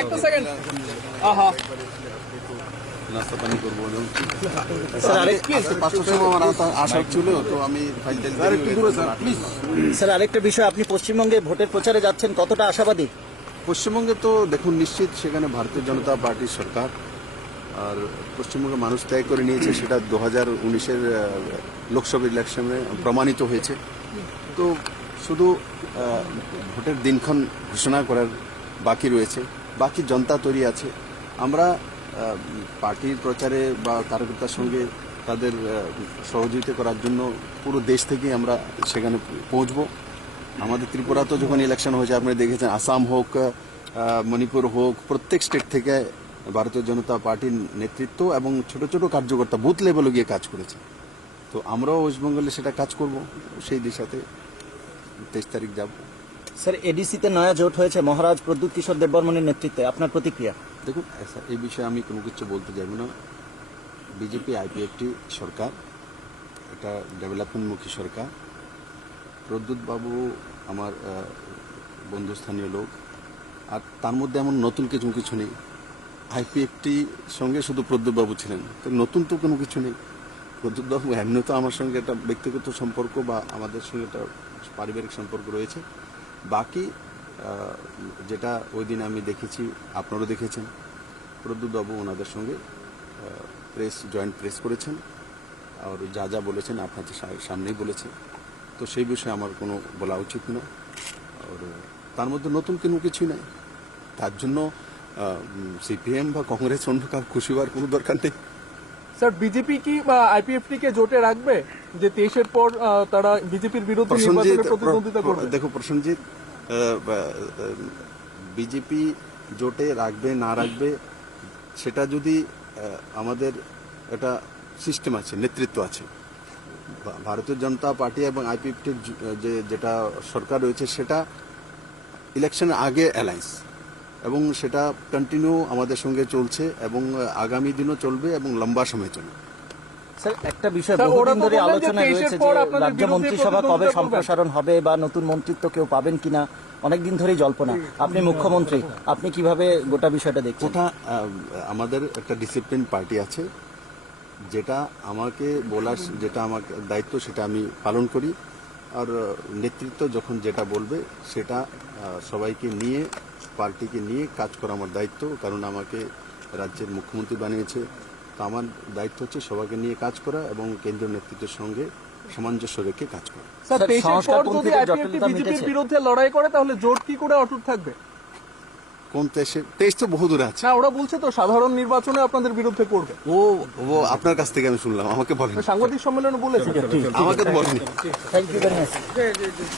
একটা সেকেন্ড আহা নাস্তা পানি করবো পাঁচটার সময় আমার আসা ছিল, তো আমি স্যার আরেকটা বিষয়, আপনি পশ্চিমবঙ্গে ভোটের প্রচারে যাচ্ছেন, কতটা আশাবাদী? পশ্চিমবঙ্গে তো দেখুন নিশ্চিত সেখানে ভারতীয় জনতা পার্টির সরকার, আর পশ্চিমবঙ্গের মানুষ ত্যাগ করে নিয়েছে, সেটা 2019-এর লোকসভা ইলেকশনে প্রমাণিত হয়েছে। তো শুধু ভোটের দিনক্ষণ ঘোষণা করার বাকি রয়েছে, বাকি জনতা তৈরি আছে। আমরা পার্টির প্রচারে বা কার্যকর্তার সঙ্গে তাদের সহযোগিতা করার জন্য পুরো দেশ থেকে আমরা সেখানে পৌঁছব। আমাদের ত্রিপুরাতেও যখন ইলেকশন হয়েছে আপনারা দেখেছেন, আসাম হোক, মণিপুর হোক, প্রত্যেক স্টেট থেকে ভারতীয় জনতা পার্টির নেতৃত্ব এবং ছোট ছোট কার্যকর্তা বুথ লেভেলে গিয়ে কাজ করেছে। তো আমরাও ওয়েস্টবেঙ্গলে সেটা কাজ করব, সেই দিশাতে 23 তারিখ যাব। স্যার এডিসিতে নয়া জোট হয়েছে মহারাজ প্রদ্যুৎ কিশোর দেববর্মনের নেতৃত্বে, আপনার প্রতিক্রিয়া? দেখুন এই বিষয়ে আমি কোনো কিছু বলতে যাব না। বিজেপি আইপিএফটি সরকার, এটা ডেভেলপমেন্টমুখী সরকার। প্রদ্যুৎ বাবু আমার বন্ধুস্থানীয় লোক, আর তার মধ্যে এমন নতুন কিছু নেই। আইপিএফটি সঙ্গে শুধু প্রদ্যুৎ বাবু ছিলেন, তো নতুন তো কোনো কিছু নেই। প্রদ্যুৎ বাবু এমনি তো আমার সঙ্গে একটা ব্যক্তিগত সম্পর্ক বা আমাদের সঙ্গে একটা পারিবারিক সম্পর্ক রয়েছে। বাকি যেটা ওই দিন আমি দেখেছি, আপনারাও দেখেছেন, প্রদ্যুৎ বাবু ওনাদের সঙ্গে জয়েন্ট প্রেস করেছেন, আর যা যা বলেছেন আপনাদের সামনেই বলেছে। তো সেই বিষয়ে আমার কোনো বলা উচিত নয়। আর তার মধ্যে নতুন কোনো কিছুই নাই। তার জন্য সিপিএম বা কংগ্রেস অন্য কাউ খুশি হওয়ার কোনো দরকার নেই। স্যার বিজেপি কি আইপিএফটি কে জোটে রাখবে, যে 23-এর পর তারা বিজেপির বিরুদ্ধে নির্বাচনে প্রতিদ্বন্দ্বিতা করবে? দেখো প্রসেনজিৎ, বিজেপি জোটে রাখবে না রাখবে সেটা যদি আমাদের একটা সিস্টেম আছে, নেতৃত্ব আছে। ভারতীয় জনতা পার্টি এবং আইপিএফটির যেটা সরকার রয়েছে সেটা ইলেকশনের আগে অ্যালায়েন্স, এবং সেটা কন্টিনিউ আমাদের সঙ্গে চলছে এবং আগামী দিনও চলবে এবং লম্বা সময় চলবে। স্যার একটা বিষয় বহুদিন ধরে আলোচনা রয়েছে যে রাজ্য মন্ত্রিসভা কবে সম্প্রসারণ হবে বা নতুন মন্ত্রিত্ব কেউ পাবেন কিনা, অনেকদিন ধরেই জল্পনা। আপনি মুখ্যমন্ত্রী, আপনি কিভাবে গোটা বিষয়টা দেখছেন? ওটা আমাদের একটা ডিসিপ্লিন পার্টি আছে, যেটা আমাকে বলার, যেটা আমার দায়িত্ব সেটা আমি পালন করি। আর নেতৃত্ব যখন যেটা বলবে সেটা সবাইকে নিয়ে, পার্টিকে নিয়ে কাজ করা আমার দায়িত্ব। কারণ আমাকে রাজ্যের মুখ্যমন্ত্রী বানিয়েছে, তো আমার দায়িত্ব হচ্ছে সবাইকে নিয়ে কাজ করা এবং কেন্দ্রীয় নেতৃত্বের সঙ্গে সামঞ্জস্য রেখে কাজ করা। স্যার 23-এর পর যদি আইপিএফটি বিজেপির বিরুদ্ধে লড়াই করে তাহলে জোট কি করে অটুট থাকবে? কোন 23 তো বহু দূরে আছে। না, ওরা বলছে তো সাধারণ নির্বাচনে আপনাদের বিরুদ্ধে করবে। ও আপনার কাছ থেকে আমি শুনলাম, আমাকে বলেন। সাংবাদিক সম্মেলনে বলেছে। আমাকে তো বলেনি। Thank you very much.